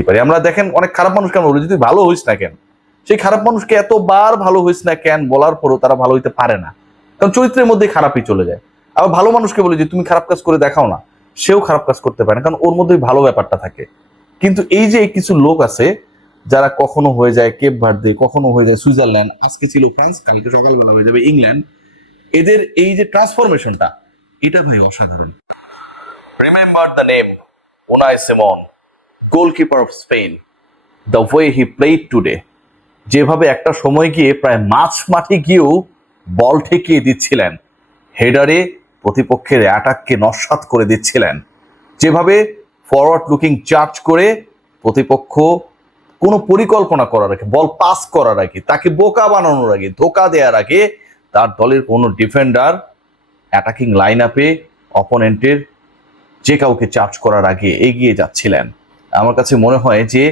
পারি। আমরা দেখেন অনেক খারাপ মানুষ কেন বলি, যদি ভালো হইস না কেন, সেই খারাপ মানুষকে এতবার ভালো হইস না কেন বলার পরও তারা ভালো হইতে পারে না, কারণ চরিত্রের মধ্যে খারাপই চলে যায়। আবার ভালো মানুষকে বলি যে তুমি খারাপ কাজ করে দেখাও না, সেও খারাপ কাজ করতে পারে না, কারণ ওর মধ্যেই ভালো ব্যাপারটা থাকে। কিন্তু এই যে কিছু লোক আছে যারা কখনো হয়ে যায় কেপ ভার্দে, কখনো হয়ে যায় সুইজারল্যান্ড, আজকে ছিল ফ্রান্স, কালকে সকালবেলা হয়ে যাবে ইংল্যান্ড, এদের এই যে ট্রান্সফরমেশনটা, এটা ভাই অসাধারণ। Remember the name Unai Simon, goalkeeper of Spain, the way he played today. যেভাবে একটা সময় গিয়ে প্রায় মাঠে গিয়েও বল ঠেকিয়ে দিচ্ছিলেন, হেডারে প্রতিপক্ষের অ্যাটাককে নস্যাৎ করে দিচ্ছিলেন, যেভাবে ফরওয়ার্ড লুকিং চার্জ করে প্রতিপক্ষ কোনো পরিকল্পনা করার আগে, বল পাস করার আগে, তাকে বোকা বানানোর আগে, ধোকা দেওয়ার আগে তার দলের কোনো ডিফেন্ডার অ্যাটাকিং লাইন আপে অপোনেন্টের যে কাউকে চার্জ করার আগে এগিয়ে যাচ্ছিলেন। আমার কাছে মনে হয় যে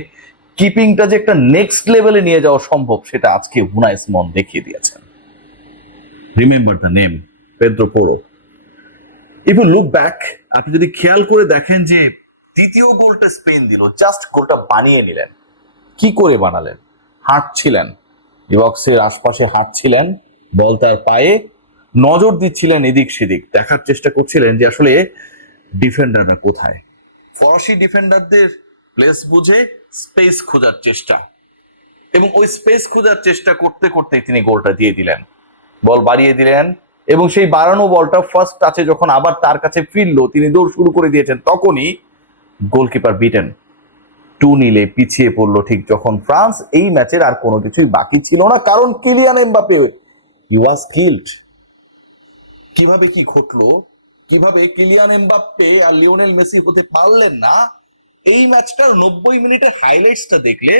কিপিংটা যে একটা নেক্সট লেভেলে নিয়ে যাওয়া সম্ভব, সেটা আজকে উনাই সিমন দেখিয়ে দিয়েছেন। Remember the name Pedro Porro. If you look back, আপনি যদি খেয়াল করে দেখেন যে দ্বিতীয় গোলটা স্পেন দিল, জাস্ট গোলটা বানিয়ে নিলেন। কি করে বানালেন? হাঁটছিলেন, বক্সের আশপাশে হাঁটছিলেন, বল তার পায়ে, নজর দিচ্ছিলেন এদিক সেদিক, দেখার চেষ্টা করছিলেন যে আসলে ডিফেন্ডাররা কোথায়। ফরাসি ডিফেন্ডারদের প্লেস বুঝে স্পেস খোঁজার চেষ্টা, এবং ওই স্পেস খোঁজার চেষ্টা করতে করতে তিনি গোলটা দিয়ে দিলেন, বল বাড়িয়ে দিলেন, এবং সেই বাড়ানো বলটা ফার্স্ট টাচে যখন আবার তার কাছে ফিরলো, তিনি দৌড় শুরু করে দিয়েছেন, তখনই গোলকিপার বিটেন। 2-0 পিছিয়ে পড়লো ঠিক যখন ফ্রান্স। এই ম্যাচের আর কোনো কিছুই বাকি ছিল না, কারণ Kylian Mbappe he was killed. কিভাবে কি ঘটলো, কিভাবে কিলিয়ান এমবাপ্পে আর লিওনেল মেসি হতে পারলেন না, এই ম্যাচটার 90 মিনিটের হাইলাইটসটা দেখলে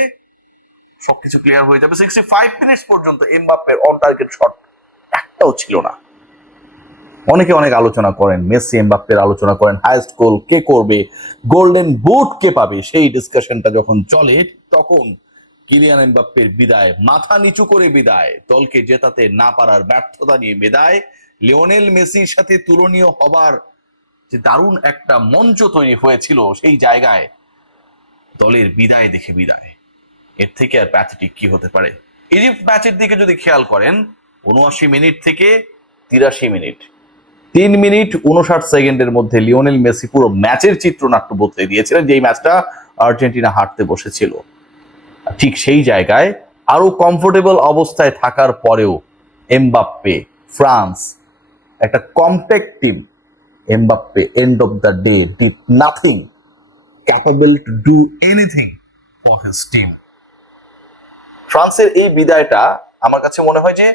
সবকিছু ক্লিয়ার হয়ে যাবে। 65 মিনিটস পর্যন্ত এমবাপ্পের অন টার্গেট শট একটাও ছিল না। অনেকে অনেক আলোচনা করেন, মেসি এমবাপ্পের আলোচনা করেন, হাইয়েস্ট গোল কে করবে, গোল্ডেন বুট কে পাবে, সেই ডিসকাশনটা যখন চলে তখন কিলিয়ান এমবাপ্পের বিদায়, মাথা নিচু করে বিদায়, দলকে জেতাতে না পারার ব্যর্থতা নিয়ে বিদায়, লিওনেল মেসির সাথে তুলনীয় হবার যে দারুণ একটা মঞ্চ তৈরি হয়েছিল, সেই জায়গায় দলের বিদায় দেখে বিদায়। এর থেকে আর প্যাথেটিক কি হতে পারে? ইজিপ্ট ম্যাচের দিকে যদি খেয়াল করেন, 79 মিনিট থেকে 83 মিনিট, 3 মিনিট 59 সেকেন্ডের মধ্যে লিওনেল মেসি পুরো ম্যাচের চিত্রনাট্য বদলে দিয়েছিলেন, যেই ম্যাচটা আর্জেন্টিনা হারতে বসেছিল। ঠিক সেই জায়গায় আরো কমফোর্টেবল অবস্থায় থাকার পরেও এমবাপ্পে, ফ্রান্স, একটা compact team, Mbappe end of the day did nothing, capable to do anything for his team. ফ্রান্সের এই বিদায়টা আমার কাছে মনে হয় যে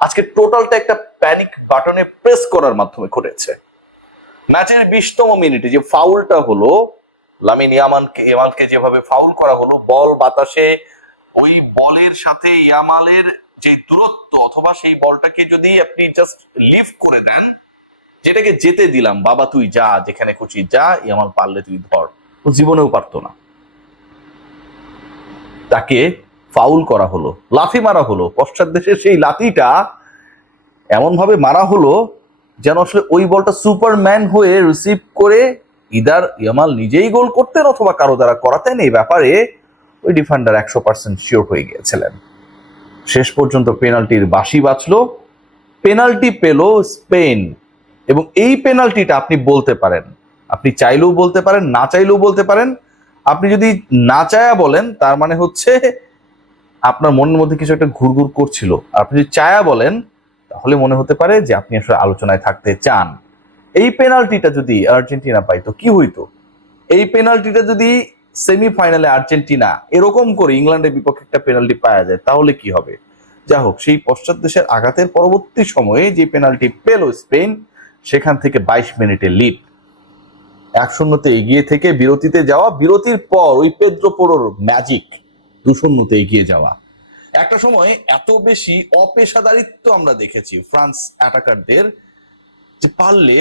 আজকে টোটালটা একটা প্যানিক বাটনে প্রেস করার মাধ্যমে ঘটেছে। ম্যাচের 20তম মিনিটে যে ফাউলটা হলো, লামিন ইয়ামালকে যেভাবে ফাউল করা হলো, বল বাতাসে, ওই বলের সাথে ইয়ামালের যে দূরত্ব, অথবা সেই বলটাকে যদি আপনি জাস্ট লিফট করে দেন, যেটাকে যেতে দিলাম বাবা, তুই যা যেখানে খুশি যা, ইয়ামাল পারলে তুই ধর, ও জীবনেও পারতো না। তাকে ফাউল করা হলো, লাথি মারা হলো, পশ্চাৎ দেশের সেই লাথিটা এমন ভাবে মারা হলো যেন আসলে ওই বলটা সুপারম্যান হয়ে রিসিভ করে ইদার ইয়ামাল নিজেই গোল করতেন অথবা কারো দ্বারা করাতেন। এই ব্যাপারে ওই ডিফেন্ডার 100% শিওর হয়ে গিয়েছিলেন। শেষ পর্যন্ত পেনাল্টির বাঁশি বাজলো, পেনাল্টি পেল স্পেন, এবং এই পেনাল্টিটা আপনি বলতে পারেন, আপনি চাইলেও বলতে পারেন, না চাইলেও বলতে পারেন। আপনি যদি না চায়া বলেন, তার মানে হচ্ছে আপনার মনের মধ্যে কিছু একটা ঘুরঘুর করছিল। আপনি যদি চায়া বলেন, তাহলে মনে হতে পারে যে আপনি আসলে আলোচনায় থাকতে চান। এই পেনাল্টিটা যদি আর্জেন্টিনা পাইতো কি হইতো? এই পেনাল্টিটা যদি সেমিফাইনালে আর্জেন্টিনা এরকম করে ইংল্যান্ডের বিপক্ষে একটা পেনাল্টি পাওয়া যায়, তাহলে কি হবে? যা হোক, সেই পশ্চাৎ দেশের আঘাতের পরবর্তী সময়ে যে পেনাল্টি পেল স্পেন, সেখান থেকে 22 মিনিটে লিড, 1-0 এগিয়ে থেকে বিরতিতে যাওয়া, বিরতির পর ওই পেদ্রো পোরোর ম্যাজিক 2-0 এগিয়ে যাওয়া। একটা সময় এত বেশি অপেশাদারিত্ব আমরা দেখেছি ফ্রান্স অ্যাটাকারদের, যে পারলে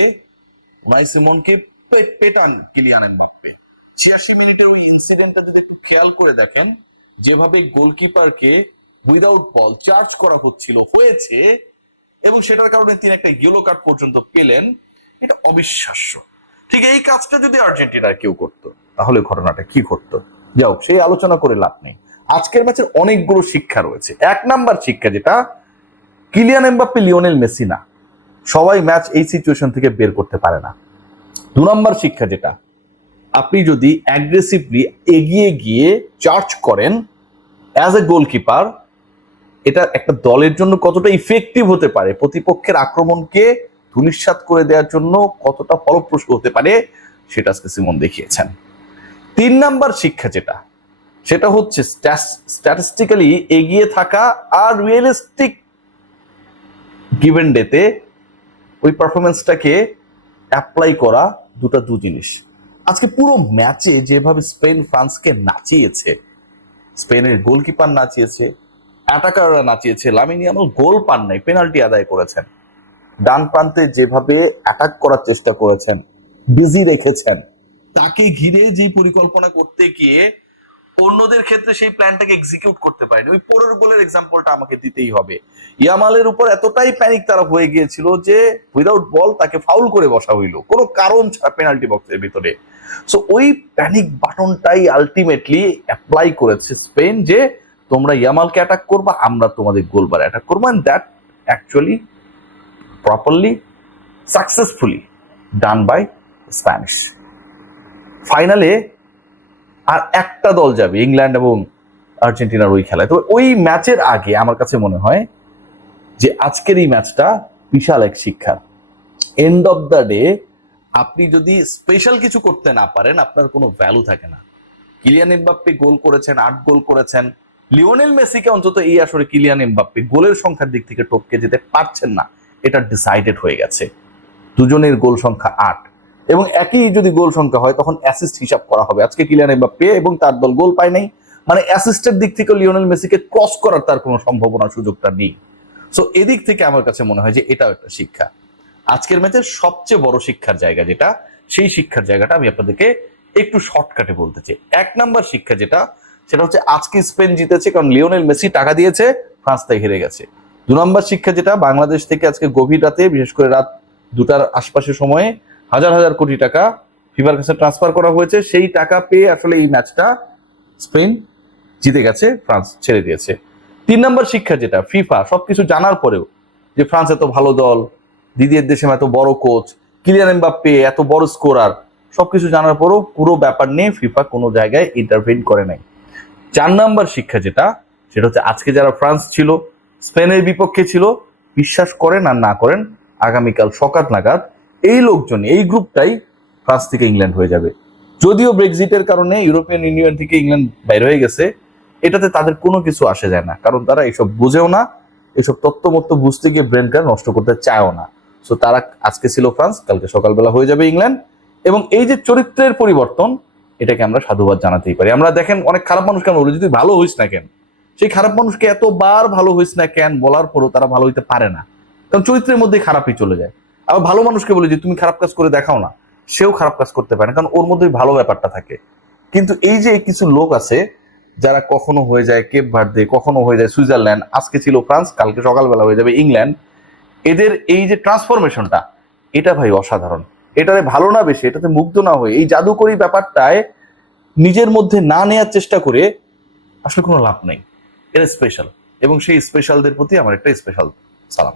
উনাই সিমনকে পেটান কিলিয়ান এমবাপ্পে। 86 মিনিটের ওই ইনসিডেন্টটা যদি একটু খেয়াল করে দেখেন, যেভাবে গোলকিপারকে উইদাউট বল চার্জ করা হয়েছে, এবং সেটার কারণে তিনি একটা ইয়েলো কার্ড পর্যন্ত পেলেন, এটা অবিশ্বাস্য। ঠিক এই কাজটা যদি আর্জেন্টিনার কেউ করতো, তাহলে ঘটনাটা কি ঘটতো? যাও সেই আলোচনা করে লাভ নেই। আজকের ম্যাচের অনেকগুলো শিক্ষা রয়েছে। 1 নাম্বার শিক্ষা যেটা, কিলিয়ান এমবাপ্পে লিওনেল মেসি না, সবাই ম্যাচ এই সিচুয়েশন থেকে বের করতে পারে না। 2 নাম্বার শিক্ষা যেটা, আপনি যদি অ্যাগ্রেসিভলি এগিয়ে গিয়ে চার্জ করেন অ্যাজ এ গোলকিপার, এটা একটা দলের জন্য কতটা ইফেক্টিভ হতে পারে, প্রতিপক্ষের আক্রমণকে ধূলিসাৎ করে দেওয়ার জন্য কতটা ফলপ্রসূ হতে পারে, সেটা আজকে সিমন দেখিয়েছেন। 3 নাম্বার শিক্ষা যেটা, সেটা হচ্ছে স্ট্যাটিস্টিক্যালি এগিয়ে থাকা আর রিয়েলিস্টিক গিভেন ডেতে ওই পারফরমেন্সটাকে অ্যাপ্লাই করা, দু জিনিস। আজকে পুরো ম্যাচে যেভাবে স্পেন ফ্রান্সকে নাচিয়েছে, স্পেনের গোলকিপার নাচিয়েছে, অ্যাটাকাররা নাচিয়েছে, লামিন ইয়ামাল গোল পান নাই, পেনাল্টি আদায় করেছেন, ডান প্রান্তে যেভাবে অ্যাটাক করার চেষ্টা করেছেন, বিজি রেখেছেন, তাকে ঘিরে যে পরিকল্পনা করতে গিয়ে অন্যদের ক্ষেত্রে সেই প্ল্যানটাকে এক্সিকিউট করতে পারেনি। ওই পরের গোলের এক্সাম্পলটা আমাকে দিতেই হবে। ইয়ামালের উপর এতটাই প্যানিক তারা হয়ে গিয়েছিল যে উইদাউট বল তাকে ফাউল করে বসা হইল কোনো কারণ ছাড়া পেনাল্টি বক্সের ভিতরে। সো ওই প্যানিক বাটনটাই আলটিমেটলি অ্যাপ্লাই করেছে স্পেন, যে তোমরা ইয়ামালকে অ্যাটাক করবা, আমরা তোমাদের গোলবার অ্যাটাক করবো, and that actually properly successfully done by Spanish. ফাইনালে আর একটা দল যাবে, ইংল্যান্ড এবং আর্জেন্টিনার ওই খেলায়। তো ওই ম্যাচের আগে আমার কাছে মনে হয় যে আজকের এই ম্যাচটা বিশাল এক শিক্ষা। এন্ড অফ দ্য ডে আপনি যদি স্পেশাল কিছু করতে না পারেন, আপনার কোনো ভ্যালু থাকে না। কিলিয়ান এমবাপ্পে গোল করেছেন, 8 গোল করেছেন, লিওনেল মেসিকে অন্তত এই আসরে কিলিয়ান এমবাপ্পে গোলের সংখ্যার দিক থেকে টপকে যেতে পারছেন না, এটা ডিসাইডেড হয়ে গেছে। দুজনের গোল সংখ্যা 8, এবং একই যদি গোল সংখ্যা হয় তখন অ্যাসিস্ট হিসাব করা হবে। আজকে কিলিয়ান এমবাপ্পে এবং তার দল গোল পায় নাই, মানে অ্যাসিস্টের দিক থেকে লিওনেল মেসিকে ক্রস করার তার কোনো সম্ভাবনা, সুযোগটা নেই। সো এদিক থেকে আমার কাছে মনে হয় যে এটাও একটা শিক্ষা। আজকের ম্যাচের সবচেয়ে বড় শিক্ষার জায়গা যেটা, সেই শিক্ষার জায়গাটা আমি আপনাদেরকে একটু শর্টকাটে বলতে চাই। 1 নাম্বার শিক্ষা যেটা, সেটা হচ্ছে আজকে স্পেন জিতেছে কারণ লিওনেল মেসি টাকা দিয়েছে, ফ্রান্স তাই হেরে গেছে। 2 নাম্বার শিক্ষা যেটা, বাংলাদেশ থেকে আজকে গভীর রাতে, বিশেষ করে রাত 2টার আশপাশের সময়ে হাজার হাজার কোটি টাকা ফিফার কাছে ট্রান্সফার করা হয়েছে, সেই টাকা পেয়ে আসলে এই ম্যাচটা স্পেন জিতে গেছে, ফ্রান্স ছেড়ে দিয়েছে। 3 নাম্বার শিক্ষা যেটা, ফিফা সবকিছু জানার পরেও, যে ফ্রান্স এত ভালো দল, দিদিয়ের দেশে এত বড় কোচ, কিলিয়ান এমবাপ্পে এত বড় স্কোরার, সবকিছু জানার পরেও পুরো ব্যাপার নিয়ে ফিফা কোনো জায়গায় ইন্টারভেন করে নাই। 4 নাম্বার শিক্ষা যেটা, সেটা হচ্ছে আজকে যারা ফ্রান্স ছিল, স্পেনের বিপক্ষে ছিল, বিশ্বাস করেন আর না করেন, আগামীকাল সকাল নাগাদ এই লোকজন, এই গ্রুপটাই ফ্রান্স থেকে ইংল্যান্ড হয়ে যাবে। যদিও ব্রেক্সিটের কারণে ইউরোপিয়ান ইউনিয়ন থেকে ইংল্যান্ড বাইরে হয়ে গেছে, এটাতে তাদের কোনো কিছু আসে যায় না, কারণ তারা এসব বুঝেও না, এসব তত্ত্বমত্ত্ব বুঝতে গিয়ে ব্রেনটা নষ্ট করতে চায়ও না। সো তারা আজকে ছিল ফ্রান্স, কালকে সকালবেলা হয়ে যাবে ইংল্যান্ড। এবং এই যে চরিত্রের পরিবর্তন, এটাকে আমরা সাধুবাদ জানাতেই পারি। আমরা দেখেন অনেক খারাপ মানুষ কেন বলে, যদি ভালো হইস না কেন, সেই খারাপ মানুষকে এতবার ভালো হইস না কেন বলার পরও তারা ভালো হইতে পারে না, কারণ চরিত্রের মধ্যে খারাপই চলে যায়। আবার ভালো মানুষকে বলে যে তুমি খারাপ কাজ করে দেখাও না, সেও খারাপ কাজ করতে পারে না, কারণ ওর মধ্যে ভালো ব্যাপারটা থাকে। কিন্তু এই যে কিছু লোক আছে যারা কখনো হয়ে যায় কেপ ভার্দে, কখনো হয়ে যায় সুইজারল্যান্ড, আজকে ছিল ফ্রান্স, কালকে সকালবেলা হয়ে যাবে ইংল্যান্ড, এদের এই যে ট্রান্সফরমেশনটা, এটা ভাই অসাধারণ। এটাতে ভালো না বেশি, এটাতে মুগ্ধ না হয়ে এই জাদুকরী ব্যাপারটায় নিজের মধ্যে না নেয়ার চেষ্টা করে আসলে কোনো লাভ নেই। এটা স্পেশাল, এবং সেই স্পেশালদের প্রতি আমার একটা স্পেশাল সালাম।